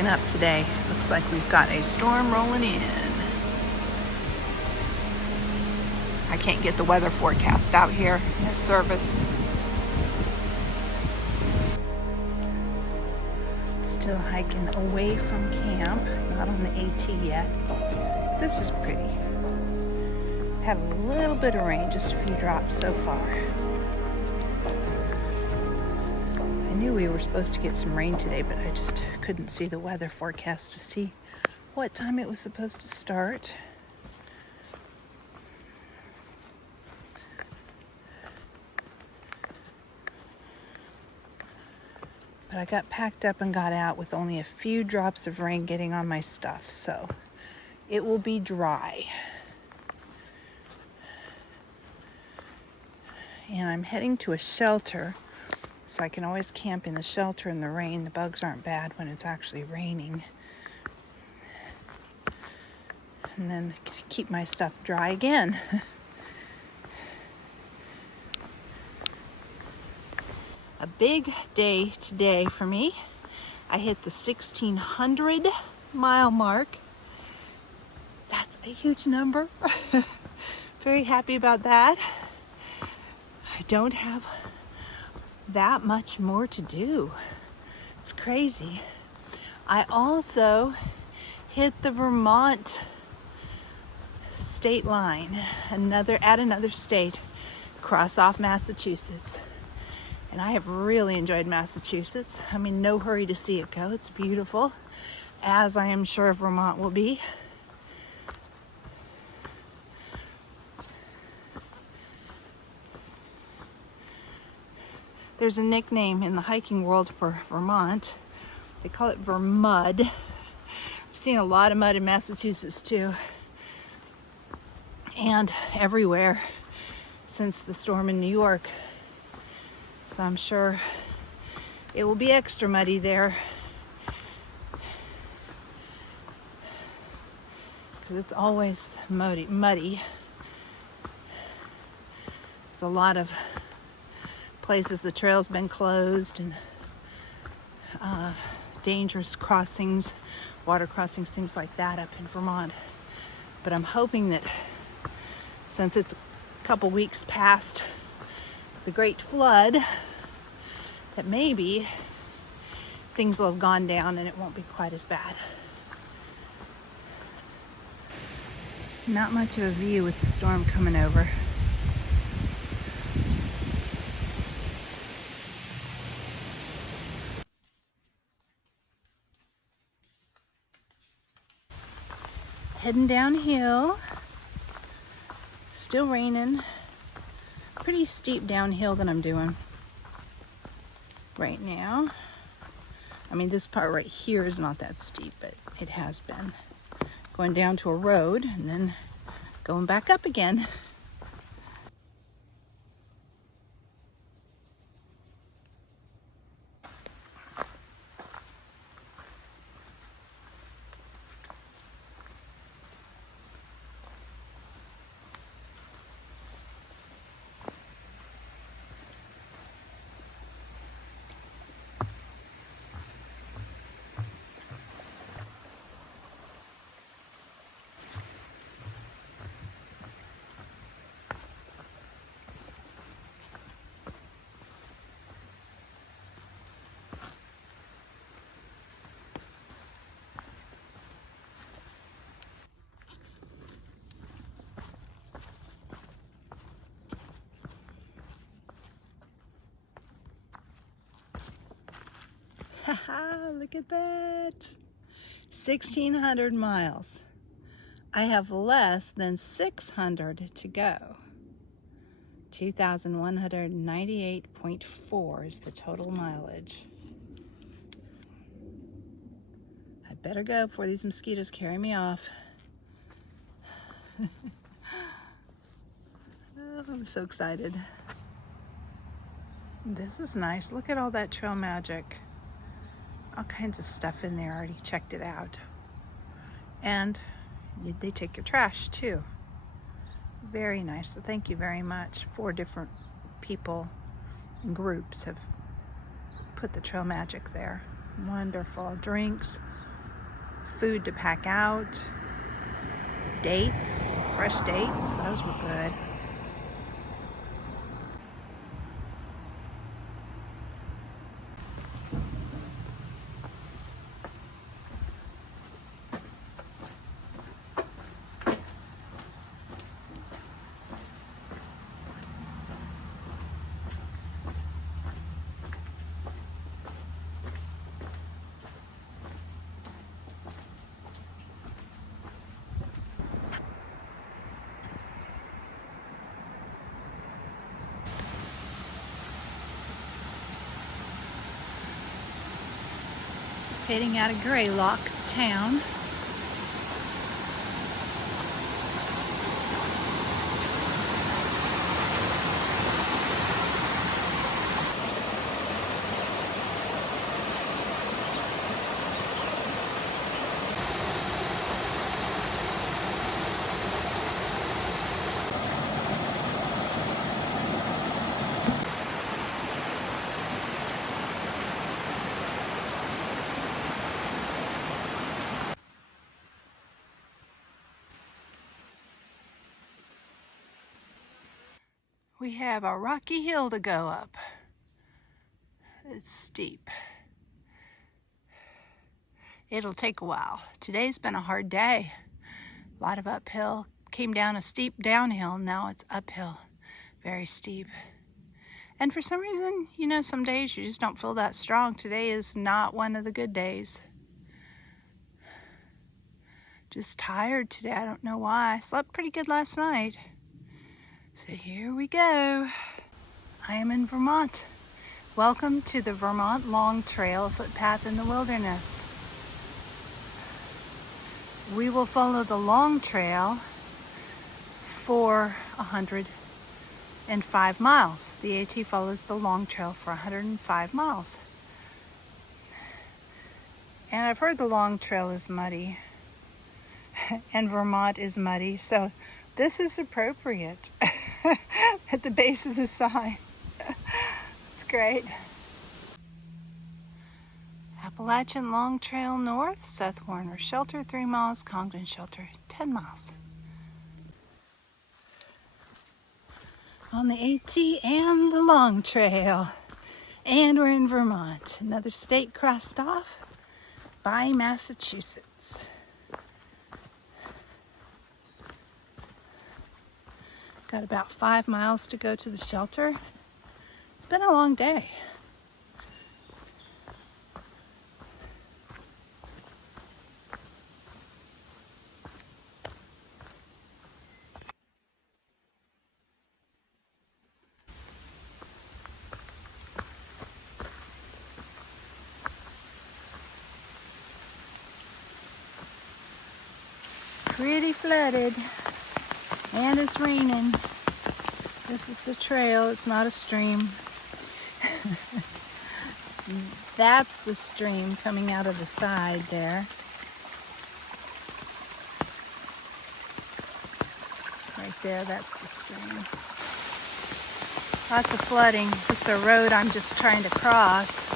picking up today. Looks like we've got a storm rolling in. I can't get the weather forecast out here. No service. Still hiking away from camp. Not on the AT yet. This is pretty. Had a little bit of rain, just a few drops so far. I knew we were supposed to get some rain today, but I just couldn't see the weather forecast to see what time it was supposed to start. But I got packed up and got out with only a few drops of rain getting on my stuff, so it will be dry. And I'm heading to a shelter, so I can always camp in the shelter in the rain. The bugs aren't bad when it's actually raining. And then keep my stuff dry again. A big day today for me. I hit the 1,600 mile mark. That's a huge number. Very happy about that. I don't have that much more to do. It's crazy. I also hit the Vermont state line, another state, cross off Massachusetts. And I have really enjoyed Massachusetts. I'm in no hurry to see it go. It's beautiful, as I am sure Vermont will be. There's a nickname in the hiking world for Vermont. They call it Vermud. I've seen a lot of mud in Massachusetts too. And everywhere since the storm in New York. So I'm sure it will be extra muddy there. Because it's always muddy. There's a lot of places the trail's been closed and dangerous crossings, water crossings, things like that up in Vermont. But I'm hoping that since it's a couple weeks past the Great Flood, that maybe things will have gone down and it won't be quite as bad. Not much of a view with the storm coming over. Heading downhill. Still raining. Pretty steep downhill that I'm doing right now. I mean, this part right here is not that steep, but it has been. Going down to a road and then going back up again. Haha, look at that. 1,600 miles. I have less than 600 to go. 2,198.4 is the total mileage. I better go before these mosquitoes carry me off. Oh, I'm so excited. This is nice. Look at all that trail magic. All kinds of stuff in there. I already checked it out. And they take your trash too. Very nice. So thank you very much. 4 different people and groups have put the trail magic there. Wonderful. Drinks, food to pack out. Dates, fresh dates, those were good. Heading out of Greylock town. We have a rocky hill to go up. It's steep. It'll take a while. Today's been a hard day. A lot of uphill. Came down a steep downhill, now it's uphill. Very steep. And for some reason, you know, some days you just don't feel that strong. Today is not one of the good days. Just tired today, I don't know why. I slept pretty good last night. So here we go. I am in Vermont. Welcome to the Vermont Long Trail, a footpath in the wilderness. We will follow the long trail for 105 miles. The AT follows the long trail for 105 miles. And I've heard the long trail is muddy and Vermont is muddy, so this is appropriate at the base of the sign. It's great. Appalachian Long Trail North, Seth Warner Shelter 3 miles, Congdon Shelter 10 miles. On the AT and the Long Trail. And we're in Vermont. Another state crossed off by Massachusetts. Got about 5 miles to go to the shelter. It's been a long day. Pretty flooded, and it's raining. This is the trail, it's not a stream. That's the stream coming out of the side there. Right there, that's the stream. Lots of flooding. This is a road I'm just trying to cross.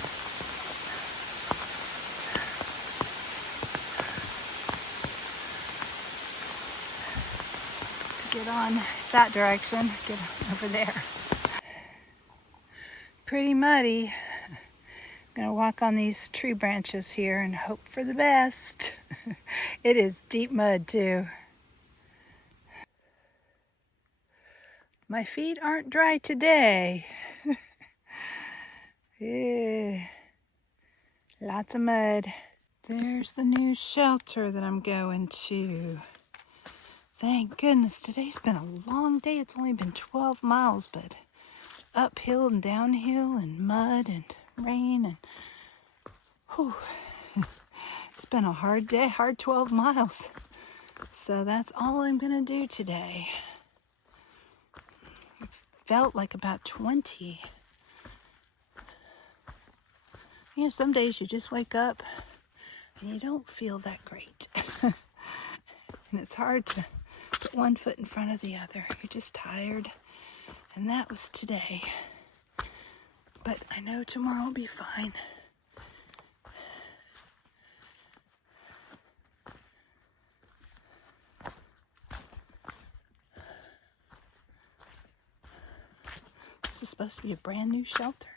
Get on that direction, get over there. Pretty muddy. I'm gonna walk on these tree branches here and hope for the best. It is deep mud too. My feet aren't dry today. Yeah. Lots of mud. There's the new shelter that I'm going to. Thank goodness, today's been a long day. It's only been 12 miles, but uphill and downhill and mud and rain and whew. It's been a hard day, hard 12 miles. So that's all I'm gonna do today. It felt like about 20. You know, some days you just wake up and you don't feel that great. And it's hard to put one foot in front of the other. You're just tired. And that was today. But I know tomorrow will be fine. is supposed to be a brand new shelter.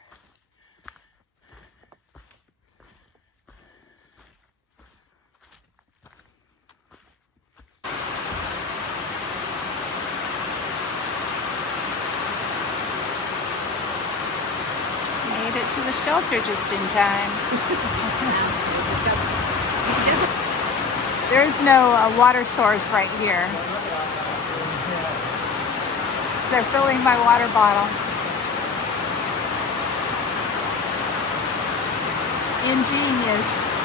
Made it to the shelter just in time. There is no water source right here. So they're filling my water bottle. Ingenious.